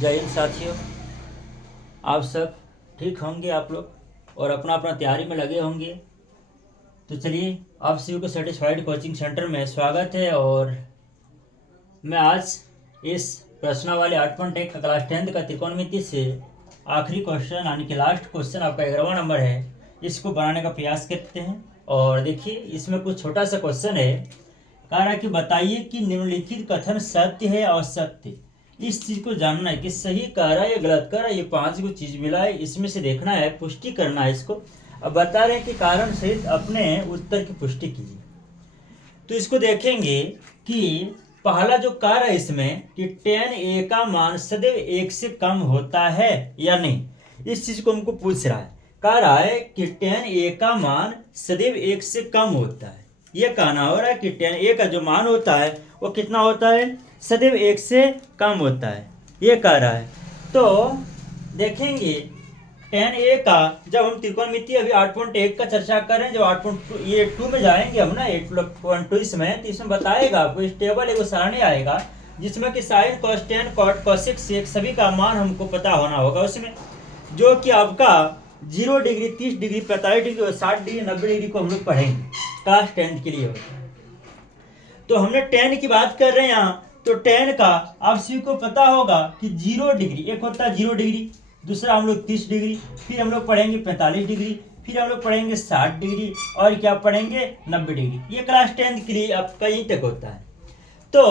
जय हिंद साथियों। आप सब ठीक होंगे आप लोग और अपना अपना तैयारी में लगे होंगे। तो चलिए, आप सभी को सेटिस्फाइड कोचिंग सेंटर में स्वागत है। और मैं आज इस प्रश्नावली 8.1 का क्लास 10 का त्रिकोणमिति से आखिरी क्वेश्चन यानी कि लास्ट क्वेश्चन, आपका 11वां नंबर है, इसको बनाने का प्रयास करते हैं। और देखिए, इसमें कुछ छोटा सा क्वेश्चन है। कह रहा है कि बताइए कि निम्नलिखित कथन सत्य है और असत्य। इस चीज को जानना है कि सही कह रहा है या गलत कह रहा है। ये 5 को चीज मिला है, इसमें से देखना है, पुष्टि करना है इसको। अब बता रहे हैं कि कारण सहित अपने उत्तर की पुष्टि कीजिए। तो इसको देखेंगे कि पहला जो कार्य है इसमें कि tan a का मान सदैव 1 से कम होता है या नहीं, इस चीज को हमको पूछ रहा है। कह रहा है कि tan a का मान सदैव 1 से कम होता है। ये कहना हो रहा है कि tan a का जो मान होता है वो कितना होता है, सदैव 1 से कम होता है, ये कह रहा है। तो देखेंगे tan a का, जब हम त्रिकोणमिति अभी 8.1 का चर्चा कर रहे हैं, जब 8.2 ये 2 में जाएंगे हम ना 8.2 इसमें, तो इसमें बताएगा आपको, इस टेबल एक सारणी आएगा जिसमें कि sine cos tan cot cosec sec सभी का मान हमको पता होना होगा उसमें, जो कि आपका 0 डिग्री, 30 डिग्री, 45 डिग्री और 60 डिग्री, 90 डिग्री को हम लोग पढ़ेंगे क्लास 10 के लिए होता है। तो हमने tan की बात कर रहे हैं यहाँ, तो tan का आप सभी को पता होगा कि 0 डिग्री, एक होता है 0 डिग्री, दूसरा हम लोग 30 डिग्री, फिर हम लोग पढ़ेंगे 45 डिग्री, फिर हम लोग पढ़ेंगे 60 डिग्री और क्या पढ़ेंगे 90 डिग्री। ये क्लास 10 के लिए आपका यहीं तक होता है। तो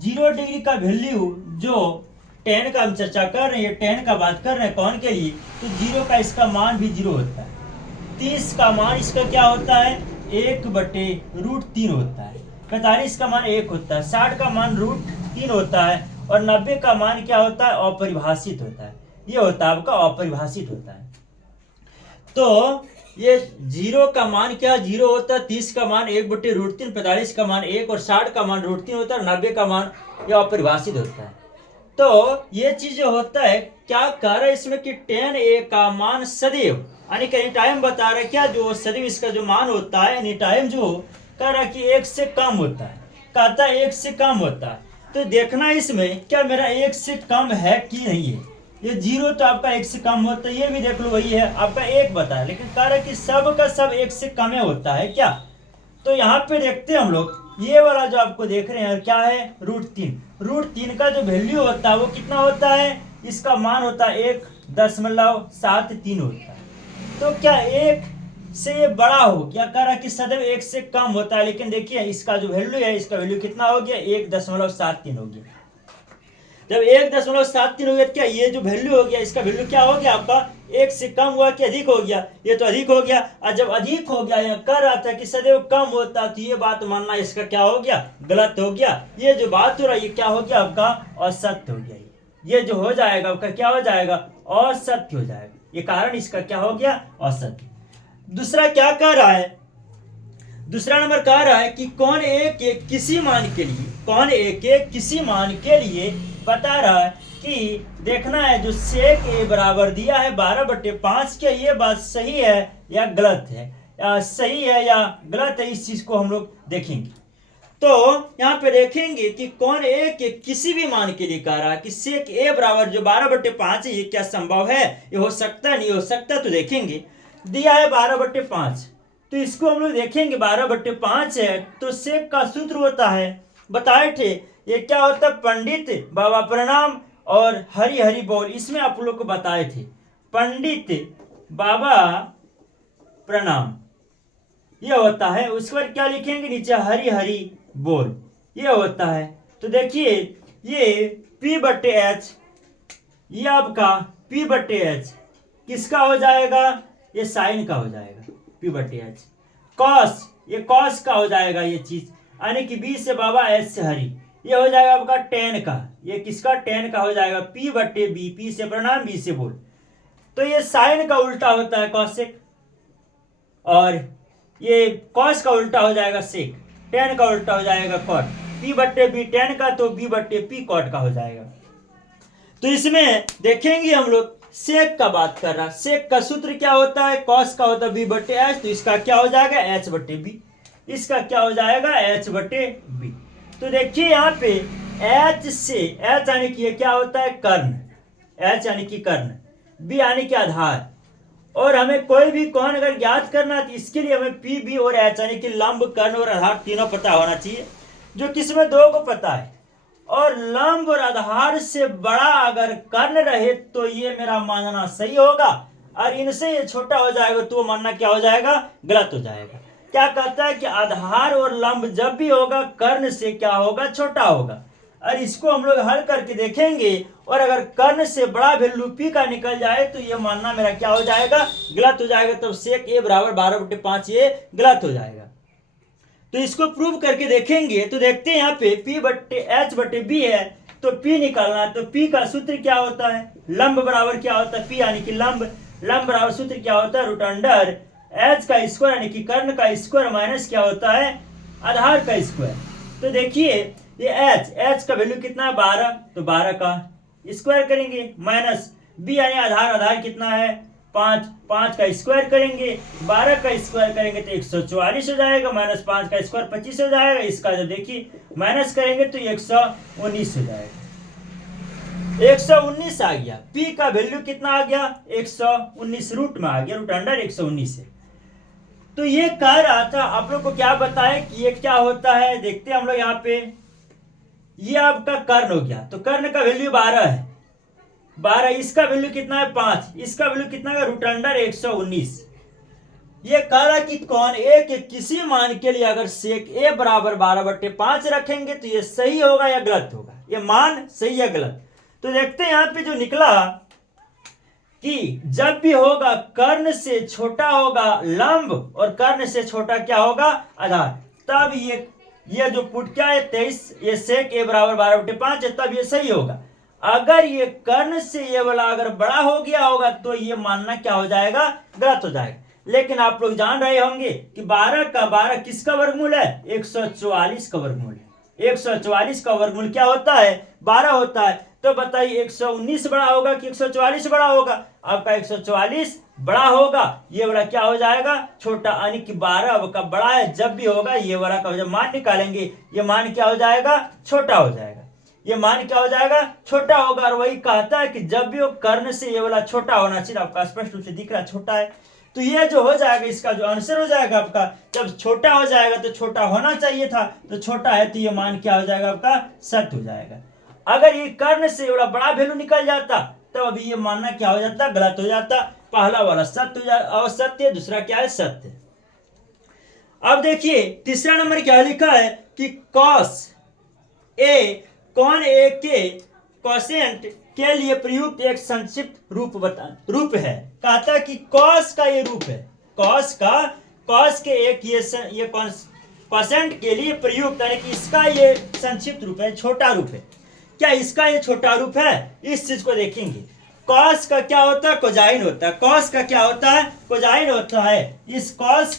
0 डिग्री का वैल्यू जो tan का हम चर्चा कर रहे हैं, tan का बात कर रहे हैं कौन के लिए, तो 0 का इसका मान भी 0 होता है। 30 का मान इसका क्या होता है, 1/√3 होता है। 45 का मान 1 होता है। 60 का मान √3 होता है। और 90 का मान क्या होता है, अपरिभाषित होता है। ये होता है आपका अपरिभाषित होता है। तो ये 0 का मान क्या 0 होता है, 30 का मान 1/√3, 45 का मान 1 और 60 का मान √3 होता है और 90 का मान यह अपरिभाषित होता है। तो ये चीज जो होता है, क्या कह रहा है इसमें कि tan a का मान सदैव, यानी कि एनी टाइम बता रहा है क्या, जो सदैव इसका जो मान होता है एनी टाइम जो कह रहा है कि 1 से कम होता है, कहता है 1 से कम होता है। तो देखना इसमें क्या मेरा 1 से कम है कि नहीं है। ये 0 तो आपका 1 से कम होता है, ये भी देख लो वही है आपका 1 बता है, लेकिन कह रहा है कि सब का सब 1 से कम होता है क्या। तो यहाँ पे देखते हैं हम लोग, ये वाला जो आपको देख रहे हैं क्या है, √3। √3 का जो वैल्यू होता है वो कितना होता है, इसका मान होता है 1.73 होता है। तो क्या 1 से ये बड़ा हो, क्या कह रहा है कि सदैव 1 से कम होता है, लेकिन देखिए इसका जो वैल्यू है, इसका वैल्यू कितना हो गया, 1.73 हो गया। जब 1.73 हो गया, क्या ये जो वैल्यू हो गया, इसका वैल्यू क्या हो गया आपका, 1 से कम हुआ कि अधिक हो गया, ये तो अधिक हो गया। और जब अधिक हो गया, यह कर रहा था कि सदैव कम होता, तो ये बात मानना इसका क्या हो गया, गलत हो गया। ये जो बात हो रहा है ये क्या हो गया आपका, असत्य हो गया। ये जो हो जाएगा आपका क्या हो जाएगा, असत्य हो जाएगा। ये कारण इसका क्या हो गया, असत्य। दूसरा क्या कह रहा है, दूसरा नंबर कह रहा है कि कौन एक किसी मान के लिए, कौन एक किसी मान के लिए बता रहा है कि देखना है जो सेक ए बराबर दिया है 12/5, क्या ये बात सही है या गलत है, या सही है या गलत है, इस चीज को हम लोग देखेंगे। तो यहाँ पे देखेंगे कि कौन ए के किसी भी मान के लिए कह रहा है कि सेक ए बराबर जो 12/5 है, ये क्या संभव है, ये हो सकता है नहीं हो सकता। तो देखेंगे दिया है 12/5, तो इसको हम लोग देखेंगे 12/5 है, तो सेक का सूत्र होता है, बताए थे ये क्या होता है, पंडित बाबा प्रणाम और हरि हरि बोल, इसमें आप लोग को बताए थे, पंडित बाबा प्रणाम ये होता है। उसके बाद क्या लिखेंगे नीचे, हरि हरि बोल, ये होता है। तो देखिए ये P/H, ये आपका P/H किसका हो जाएगा, ये साइन का हो जाएगा P/H। कॉस, ये कॉस का हो जाएगा ये चीज, यानी कि B से बाबा, H से हरि, ये हो जाएगा आपका tan का, ये किसका tan का हो जाएगा P/B, P से प्रणाम, B से बोल। तो ये साइन का उल्टा होता है कॉसेक, और ये कॉस का उल्टा हो जाएगा सेक, tan का उल्टा हो जाएगा कॉट, P/B tan का, तो B/P कॉट का हो जाएगा। तो इसमें देखेंगे हम लोग सेक का बात कर रहा, सेक का सूत्र क्या होता है, कॉस का होता है B/H, तो इसका क्या हो जाएगा H/B, इसका क्या हो जाएगा H/B। तो देखिए यहाँ पे H से, H यानी कि ये क्या होता है कर्ण, एच यानी कि कर्ण, बी यानी कि आधार, और हमें कोई भी कोण अगर ज्ञात करना है तो इसके लिए हमें पी बी और एच यानी कि लंब, कर्ण और आधार तीनों पता होना चाहिए, जो किसमें दो को पता है। और लंब और आधार से बड़ा अगर कर्ण रहे तो ये मेरा मानना सही होगा, और इनसे ये छोटा हो जाएगा तो मानना क्या हो जाएगा, गलत हो जाएगा। क्या कहता है कि आधार और लंब जब भी होगा कर्ण से क्या होगा, छोटा होगा। और इसको हम लोग हल करके देखेंगे, और अगर कर्ण से बड़ा वैल्यू पी का निकल जाए तो ये मानना मेरा क्या हो जाएगा, गलत हो जाएगा। तब सेक ए बराबर 12/5 ये गलत हो जाएगा। तो इसको प्रूव करके देखेंगे। तो देखते हैं यहाँ पे P/H/B है, तो P निकालना है। तो P का सूत्र क्या होता है, लंब बराबर क्या होता है, P यानी कि लंब, लंब बराबर सूत्र क्या होता है, √अंडर H का स्क्वायर यानी कि कर्ण का स्क्वायर माइनस क्या होता है, आधार का स्क्वायर। तो देखिए ये H का वैल्यू कितना है 12, तो 12 का स्क्वायर करेंगे, माइनस B यानी आधार, आधार कितना है 5, 5 का स्क्वायर करेंगे, 12 का स्क्वायर करेंगे तो 144 हो जाएगा, माइनस 5 का स्क्वायर 25 हो जाएगा। इसका जो देखिए माइनस करेंगे तो 119 हो जाएगा, 119 आ गया। P का वैल्यू कितना आ गया, 119 रूट में आ गया, √अंडर 119 है। तो ये कह रहा था आप लोग को क्या बताए कि ये क्या होता है, देखते हैं हम लोग यहाँ पे। ये आपका कर्ण हो गया, तो कर्ण का वैल्यू 12 है, 12, इसका वैल्यू कितना है 5, इसका वैल्यू कितना है √अंडर 119। ये कह रहा कि कौन ए के किसी मान के लिए अगर सेक ए बराबर 12/5 रखेंगे तो ये सही होगा या गलत होगा, ये मान सही या गलत। तो देखते हैं यहाँ पे जो निकला कि जब भी होगा कर्ण से छोटा होगा लंब और कर्ण से छोटा क्या होगा, आधार, तब ये जो पुट क्या है 23, ये सेक ए बराबर 12/5 है, तब ये सही होगा। अगर ये कर्ण से ये वाला अगर बड़ा हो गया होगा तो ये मानना क्या हो जाएगा, गलत हो जाएगा। लेकिन आप लोग जान रहे होंगे कि 12 का 12 किसका वर्गमूल है, 144 का वर्गमूल है। 144 का वर्गमूल क्या होता है, 12 होता है। तो बताइए 119 बड़ा होगा कि 144 बड़ा होगा, आपका 144 बड़ा होगा, ये वाला क्या हो जाएगा, छोटा, यानी कि 12 का बड़ा है, जब भी होगा ये वाला का जब मान निकालेंगे ये मान क्या हो जाएगा, छोटा हो जाएगा, ये मान क्या हो जाएगा, छोटा होगा। और वही कहता है कि जब भी हो कर्ण से ये वाला छोटा होना चाहिए, आपका स्पष्ट रूप से दिख रहा है छोटा है, तो ये जो हो जाएगा इसका जो आंसर हो जाएगा आपका, जब छोटा हो जाएगा तो छोटा होना चाहिए था, तो छोटा है तो ये मान क्या हो जाएगा, आपका सत्य हो जाएगा। अगर ये कर्ण से बड़ा बड़ा वैल्यू निकल जाता तब अभी ये मानना क्या हो जाता, गलत हो जाता। पहला वाला सत्य हो जाता, असत्य, दूसरा क्या है, सत्य। अब देखिए तीसरा नंबर क्या लिखा है कि कॉस ए कौन ए के कोसेंट के लिए प्रयुक्त एक संक्षिप्त रूप है। कहता कि कॉस का ये रूप है, कॉस के एक ये कोसेंट के लिए प्रयुक्त, यानी कि इसका ये संक्षिप्त रूप है, छोटा रूप है। क्या इसका ये छोटा रूप है, इस चीज को देखेंगे। कॉस का क्या होता है, कोजाइन होता है। कॉस का क्या होता है, कोजाइन होता है। इस कॉस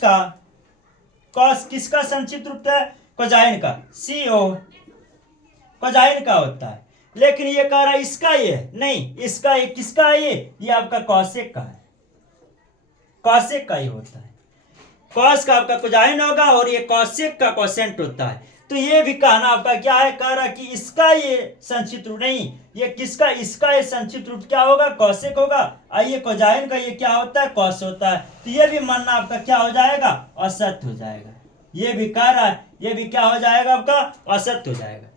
किसका संक्षिप्त रूप है, कोजाइन का, CO कोजाइन का होता है। लेकिन ये कह रहा है इसका ये नहीं, इसका ये किसका है, ये आपका कॉसेक का है, कॉसेक का ही होता है। कॉस का आपका कोजाइन होगा और ये कॉसेक का कोसेंट होता है। तो ये भी कहना आपका क्या है, कह रहा कि इसका ये संक्षिप्त रूप नहीं, ये किसका, इसका ये संक्षिप्त रूप क्या होगा, कॉसेक होगा, और ये कोजाइन का ये क्या होता है, कॉस होता है। तो ये भी मानना आपका क्या हो जाएगा, असत्य हो जाएगा। ये भी कह रहा है, ये भी क्या हो जाएगा, आपका असत्य हो जाएगा।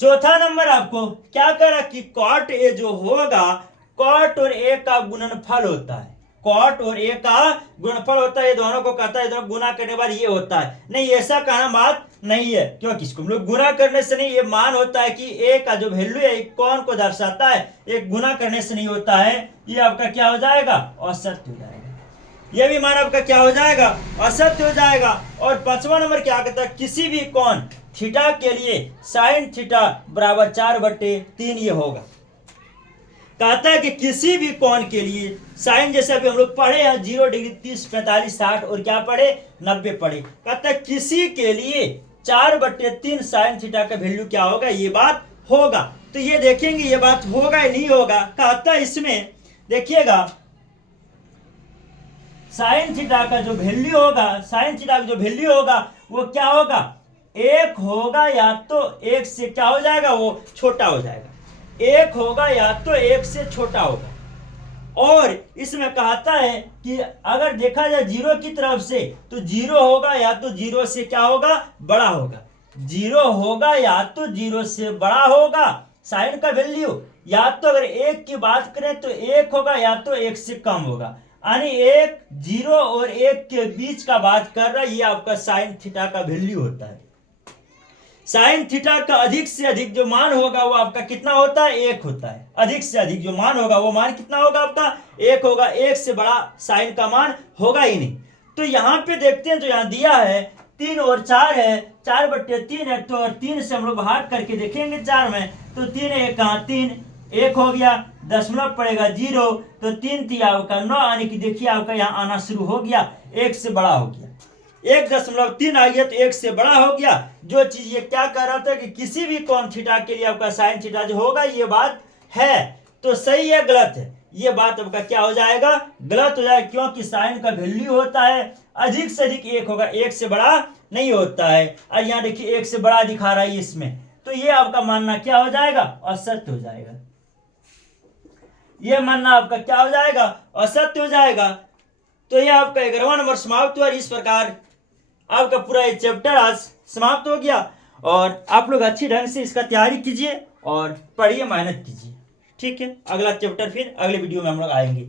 चौथा नंबर आपको क्या कह रहा कि कॉट ए जो होगा, कॉट और ए का गुणनफल होता है, कॉट और ए का गुणनफल होता है। ये दोनों को कहता है, दोनों गुना करने बाद ये होता है, नहीं ऐसा कहना बात नहीं है, क्योंकि इसको हम लोग गुना करने से नहीं, ये मान होता है कि ए का जो वैल्यू है कौन को दर्शाता है, एक गुना करने से नहीं होता है। ये आपका क्या हो जाएगा, असत्य हो जाएगा। ये भी मान आपका क्या हो जाएगा, असत्य हो जाएगा। और पांचवा नंबर क्या कहता है, किसी भी कोण थीटा के लिए साइन थीटा बराबर 4/3 ये होगा। कहता है कि किसी भी कोण के लिए साइन, जैसे अभी हम लोग पढ़े हैं 0 डिग्री 30 45 60 और क्या पढ़े 90 पढ़े। कहता है किसी के लिए 4/3 साइन थीटा का वैल्यू क्या होगा, ये बात होगा। तो ये देखेंगे ये बात होगा या नहीं होगा। कहता है इसमें देखिएगा साइन थीटा का जो वैल्यू होगा, साइन थीटा का जो वैल्यू होगा वो क्या होगा, 1 होगा, या तो 1 से क्या हो जाएगा, वो छोटा हो जाएगा। एक होगा या तो एक से छोटा होगा। और इसमें कहता है कि अगर देखा जाए जीरो की तरफ से तो जीरो होगा या तो जीरो से क्या होगा, बड़ा होगा। जीरो होगा या तो जीरो से बड़ा होगा साइन का वैल्यू, या तो अगर एक की बात करें तो एक होगा या तो एक से कम होगा। यानी एक जीरो और एक के बीच का बात कर रहा है, ये आपका साइन थीटा का वैल्यू होता है। साइन थीटा का अधिक से अधिक जो मान होगा वो आपका कितना होता है, एक होता है। अधिक से अधिक जो मान होगा वो मान कितना होगा आपका, एक होगा। एक से बड़ा साइन का मान होगा ही नहीं। तो यहाँ पे देखते हैं, जो यहाँ दिया है 3 और 4 है, 4/3 है, तो और 3 से हम लोग भाग करके देखेंगे 4 में, तो 3 एक कहाँ 3, एक हो गया, दशमलव पड़ेगा 0, तो 3 थी आपका 9, यानी कि देखिए आपका यहाँ आना शुरू हो गया, एक से बड़ा हो गया। 1.3 आ गया तो एक से बड़ा हो गया। जो चीज ये क्या कह रहा था कि किसी भी कोण थीटा के लिए आपका साइन थीटा जो होगा, ये बात है तो सही है गलत है, ये बात आपका क्या हो जाएगा, गलत हो जाएगा। क्योंकि साइन का वैल्यू होता है अधिक से अधिक एक होगा, एक से बड़ा नहीं होता है। और यहाँ देखिए एक से बड़ा दिखा रहा है इसमें, तो ये आपका मानना क्या हो जाएगा, असत्य हो जाएगा। ये मानना आपका क्या हो जाएगा, असत्य हो जाएगा। तो ये आपका 11वां नंबर समाप्त हुआ। इस प्रकार आपका पूरा ये चैप्टर आज समाप्त हो गया। और आप लोग अच्छी ढंग से इसका तैयारी कीजिए और पढ़िए, मेहनत कीजिए। ठीक है, अगला चैप्टर फिर अगले वीडियो में हम लोग आएंगे।